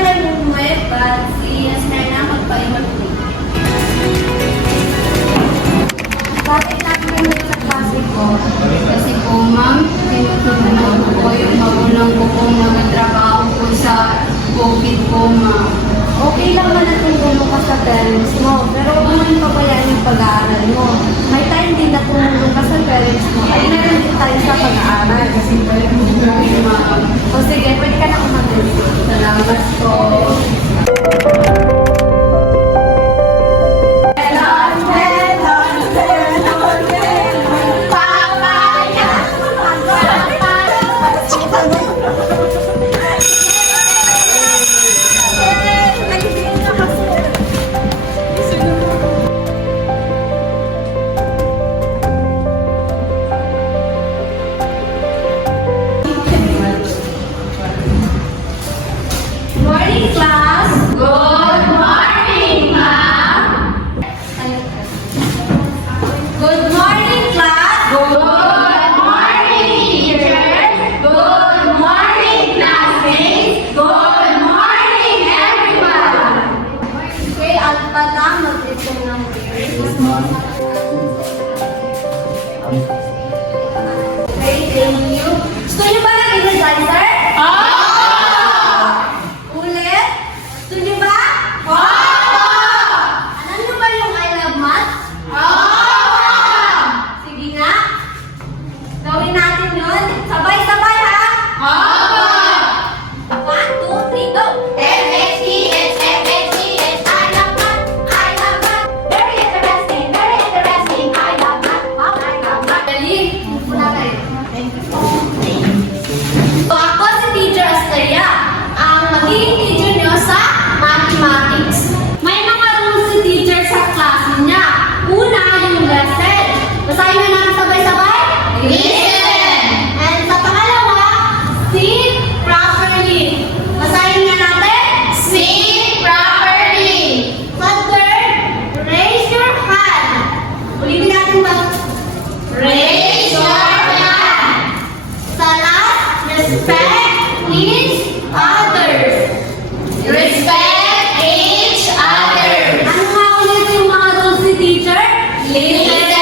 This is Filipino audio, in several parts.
kay Bumuet at si Esmerna magpaiwan po. Bakit natin sa klase ko? Kasi po, ma'am, tinutunan ko po yung magulang ko po nagtrabaho po sa COVID po, ma'am. Okay lang man natulong ka sa parents mo, pero huwag mo rin pabayaan yung pag-aaral mo. May time din na tumulong ka sa parents mo, ay meron din tayo sa pag-aaral. Kasi pwede mo din, ma'am. O sige, pwede ka na umagal. Salamat po. Morning, class! Good morning, ma'am! Good morning, class! Good morning, teachers! Good morning, classmates! Good morning, everyone! Okay, alpha na, mag-ito ng Yes, ma'am. Okay, thank you. Gusto niyo ba ng energizer? Ulit? Gusto niyo ba? Alam niyo ba yung I love math? Sige nga. Gawin natin yun. Sabay-sabay ha? 1, 2, 3, go! FHTH, FHTH, I love math, I love math. Very interesting, I love math, I love math. Dali. Muna kayo. So, ako si Teacher Asteria, ang magiging teacher niyo sa mathematics. May mga rules si teacher sa klase niya. Una, yung lesson. Basahin na natin sabay-sabay. Listen. And sa pangalawa, sit properly. Basahin nga natin. Sit properly. Sa third, raise your hand. Ulitin natin ba? Raise your hand. Sa last, respect each others. Respect each other. Ano nga ulit yung mga rules ni teacher? Listen.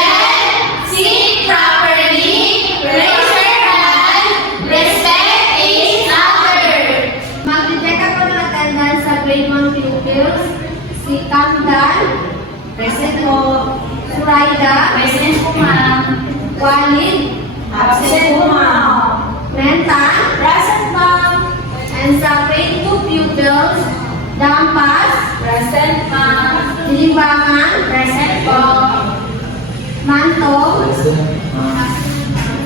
Sit properly. Raise your hand. Respect each other. Mag-detect ako ng attendance sa grade 1 pupils. Si Kamdan, present po. Suraida, Present po, ma'am. Walid, Absent po, ma'am. Mentan, Present, ma'am. and sa grade 2 pupils, Dampas, Present, ma'am. Dilimbangan, Present po. Mantong,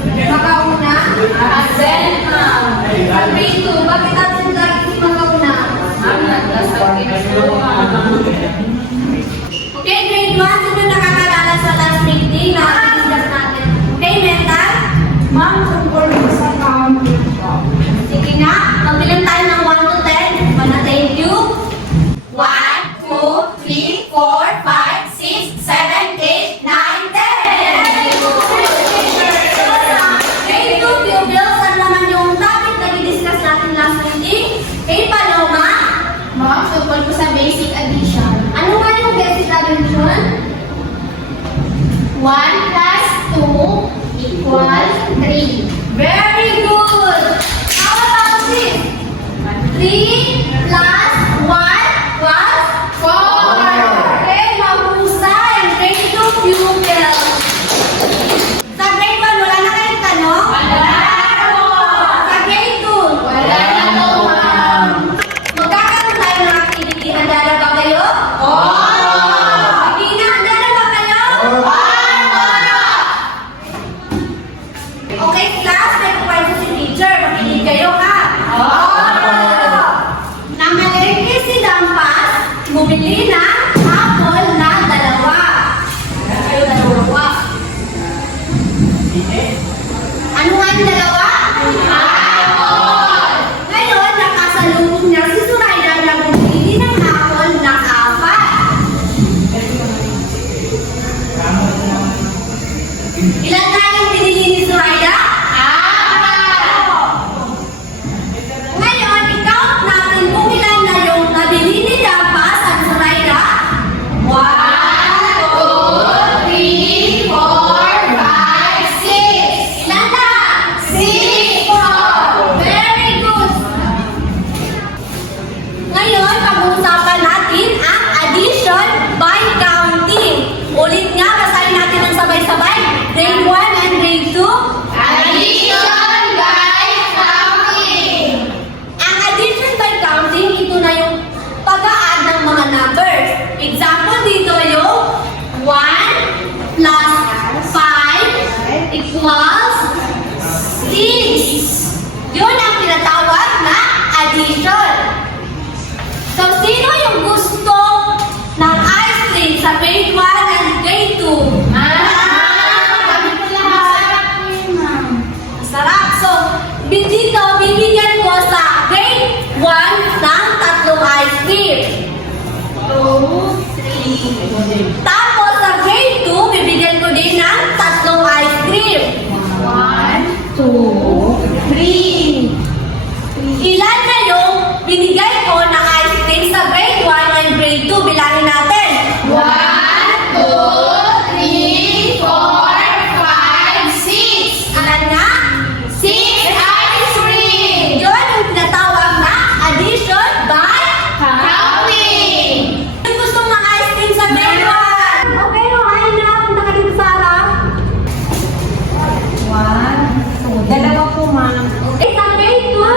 Makauna, Absent, ma'am. sa grade 2, bakit absent lagi si Makauna? Ma'am, naglasagin po, ma'am. Okay, grade 1, sino nakakalala sa last meeting na discuss natin? Okay, Mentan? Ma'am, tungkol sa counting po. Sige nga, magbilang tayo ng 1 to 10. Wanna thank you? 1, 2, 3, 4, 5, 6, 7, 8, 9, 10. Grade 2 pupils, ano naman yung topic na i-discuss natin last meeting? Okay, Paloma? Ma'am, tungkol po sa basic addition. Ano nga yung basic addition? 1 plus 2 equals 3. Very good! How about this? 3 plus 1 was 4. Okay, mahusay! Grade 2 pupils. Sa grade 1, wala na kayong tanong? Wala na po. Sa grade 2, Wala na po, ma'am. magkakaroon tayo ng activity. Handa na ba kayo? Hindi na, handa na ba kayo? Okay, class, may kukwento si teacher. Makinig kayo, ha? Namalengke si Dampas, bumili ng apple na dalawa. Dalawa. Ano nga yung dalawa? Apple. Ngayon, nakasalubong niya si Suraida na bumili ng apple na 4. Ilan na yung binili ni Suraida? 4. Ngayon, i-count natin kung ilan na Example dito yung 1 plus 5 equals 6. Yun ang tinatawag na addition. So, sino yung gusto ng ice cream sa grade 1 and grade 2? Kami po lahat. Masarap. So, dito, bibigyan ko sa grade 1 ng 3 ice cream. 2, 3. Tapos sa grade 2, bibigyan ko din ng 3 ice cream. 1, 2, 3. Ilan na yung binigay ko na ice cream sa grade 1 and grade 2? Bilangin natin. 1, 2, 3, 4, 5, 6. Ilan nga? 6 ice cream. Yun yung tinatawag na addition by Counting. Yung gustong mga ice cream sa grade 1. Okay, okay na. Punta ka dito, Sarah. 1, 2. Dalawa po, ma'am. Okay, sa grade 2.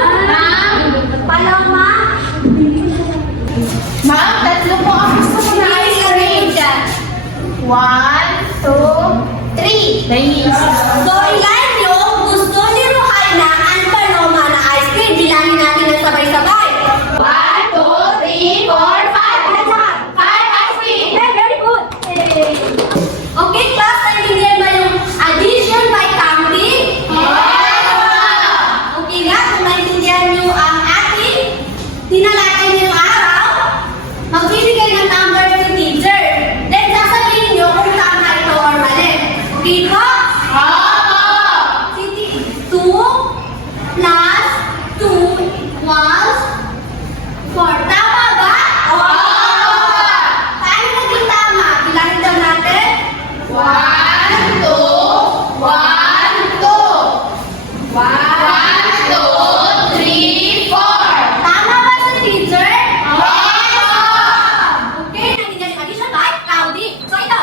Paloma. Ma'am, tatlo po ang gusto ko na ice cream. 1, 2, 3. So, ilan yung gusto ni Rohaina and Paloma na ice cream? Bilangin natin ng sabay-sabay. 1, 2, 3, 4, 5. Ilan sa 5 ice cream. Okay, very good. Okay, class, naiintindihan ba yung addition by counting? Okay nga, kung naiintindihan nyo ang ating tinalakay niyo yung araw, magbibigay ng number si teacher. Then, sasabihin nyo kung tama ito or mali. Okay po? Sige, 2 plus 2 equals 4. Tama ba? Paano naging tama? Bilangin daw natin. 1, 2, 1, 2. 1, 2, 3, 4. Tama ba si teacher? Okay, nandito yung addition by counting. So ito,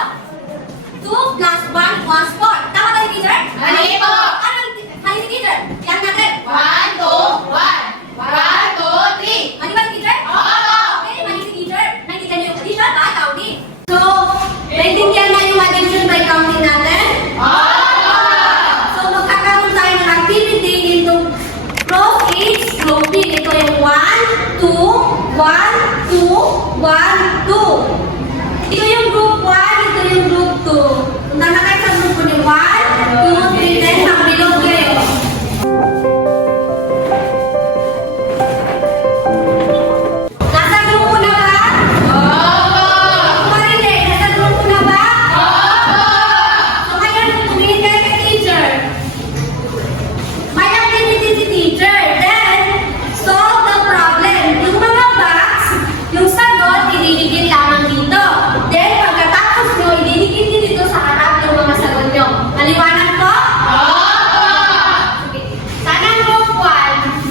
2 plus 1 equals 4. Tama ba si teacher? Mali po. Ano mali si teacher? Yan natin. 1, 2, 1. 1, 2, 3. Mali ba si teacher? Oo. Okay, mali si teacher. Nandito yung addition by counting. So, naiintindihan na yung addition by counting natin? So, magkakaroon tayo ng activity into cross-age grouping. Ito yung 1, 2, 1, 2, 1, 2. Ito yung group 1, ito yung group 2. Punta na kayo sa group ni 1, 2, 3, then ang bilog kayo. Nasa group ko na ba? Marinig, nasa group ko na ba? So, ngayon, tumingin kayo kay teacher. May activity si teacher. Then, solve the problem. Yung mga box, yung sagot, ididikit lamang dito. Then, pagkatapos nyo, ididikit din dito sa harap yung mga sagot nyo. Maliwanag po? Okay. Sana group 1.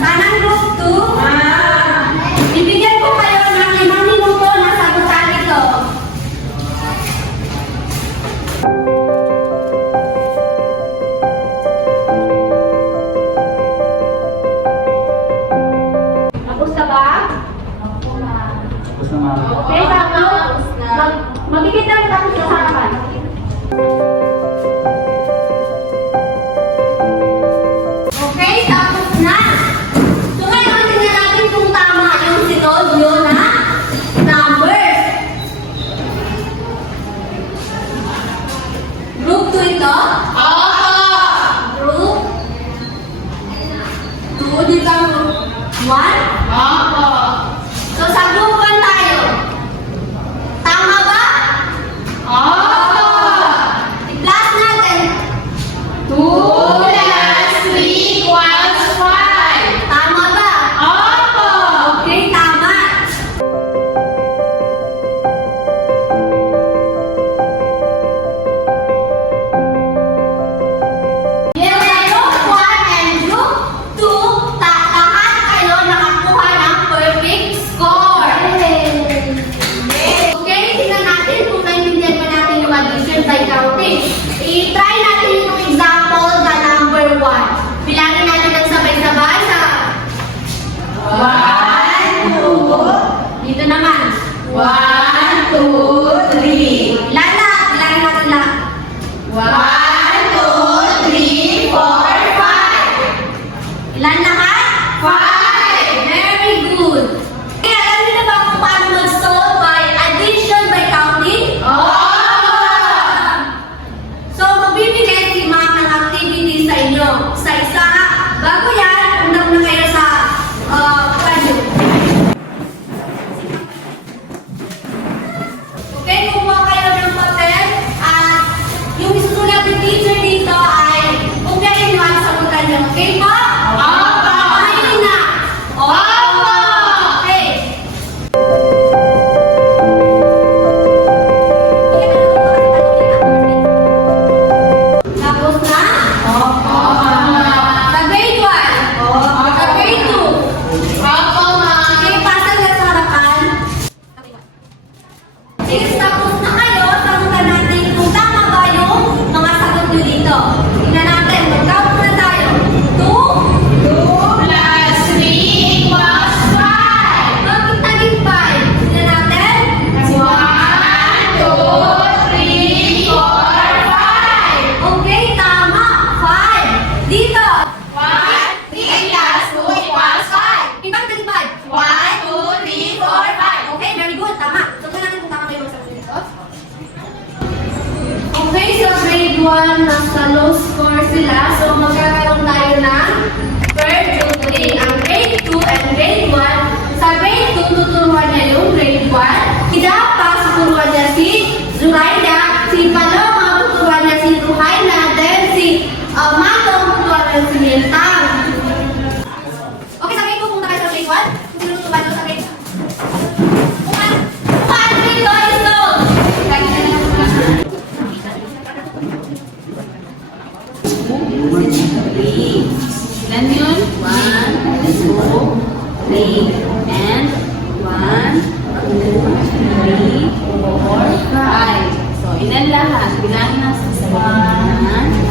Sana group 2. Bibigyan ko kayo ng 5 minuto na sagutan ito. Tapos na ba? Okay, tapos. Magigit na tapos sa harapan. Okay, tapos na. So ngayon, tingnan natin kung tama yung sinod nyo na numbers. Group 2 ito. Group 2, dito ang group 1. So sa group 1 tayo. Tama ba? nasa low score sila. So, magkakaroon tayo ng third tutoring. Ang grade 2 and grade 1. Sa grade 2, tuturuan niya yung grade 1. Kidapa, tuturuan niya si Zuraida. Si Paloma, tuturuan niya si Ruhaina. Then si Matong, tuturuan niya si Lintang. Okay, sa grade 2, punta kayo sa grade 1. Sino tuturuan niyo sa grade 2? Ilan yun? 1, 2, 3, and 1, 2, 3, 4, 5. So, ilan lahat? Bilangin na sa 1,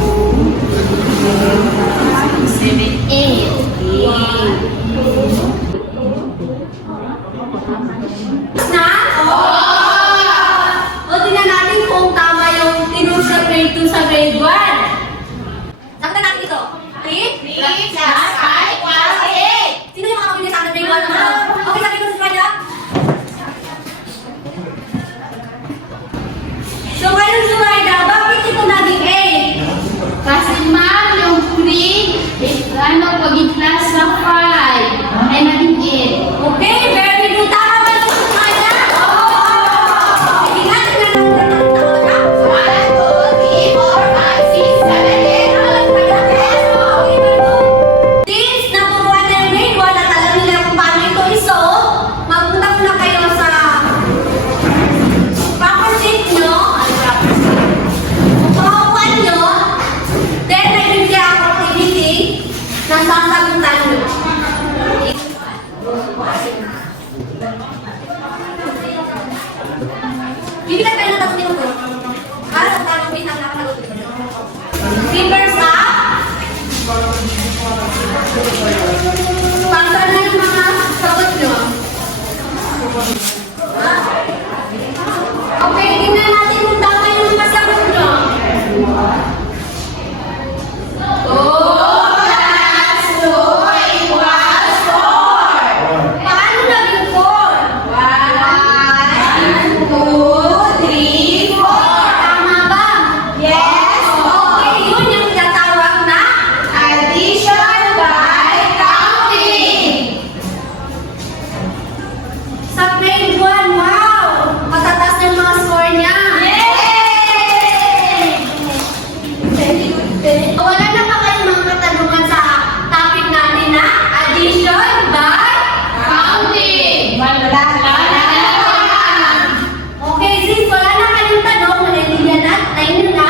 2, 3, 4, 5, 6, 7, 8. Na? O, tingnan natin kung tama yung tinuro sa grade 2 sa grade 1. Nakita natin ito. 3 plus 5 plus 8. Sino yung makakabili sa akin grade 1 naman? Okay, sabi ko sa Sumaya. So, ngayon Sumaya, bakit ito naging 8? Kasi ma'am, yung 3, paging plus na 5, ay naging 8. Okay, very good. Tama ba ito Sumaya? Sige nga, tingnan natin. Tama ba siya? 1, 2, 3, 4, 5, 6, 7, 8. Since naturuan na yung grade 1 at alam nila kung paano ito isuot, magpunta muna kayo sa practice sheet nyo. Ano practice sheet? Kung makakuha nyo, then nag-review ako activity na sasagutan nyo. Bibigyan tayo ng 3 minuto. Para sa tamang base ang nakatagot. Fingers up. Pansar na yung mga sagot nyo. Okay, tingnan natin kung tama yung mga sagot nyo. Paano naging 4? 1, 2, 3, 4. Tama ba? Yes. Okay, yun yung tinatawag na addition by counting. Sa grade 1, wow! Matataas na yung mga score niya. Yay! Wala na ba kayong mga katanungan sa topic natin na addition by counting? Wala. Okay, since wala na kayong tanong, nalilihan na, tayo na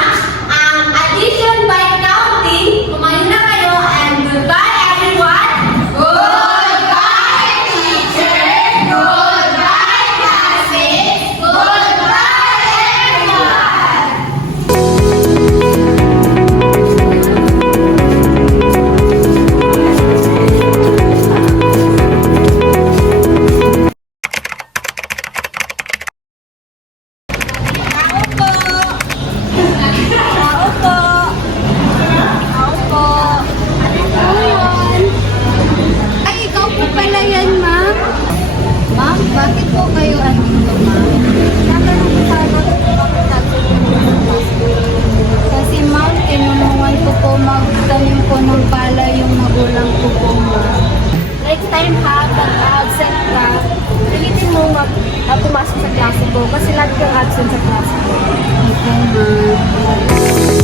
ang addition by counting. Tumayo na kayo and goodbye everyone! Goodbye teacher! Goodbye classmates! Goodbye everyone! Ay, ikaw po pala yan, ma'am. Ma'am, bakit po kayo andito, ma'am? Tatanong ko sana kung bakit natin kasi ma'am, tinulungan ko po magtanim po ng pala yung magulang ko po, ma'am. Next time ha, pag absent ka, pilitin mo pumasok sa klase ko kasi lagi kang absent sa klase ko. Ito, ma'am.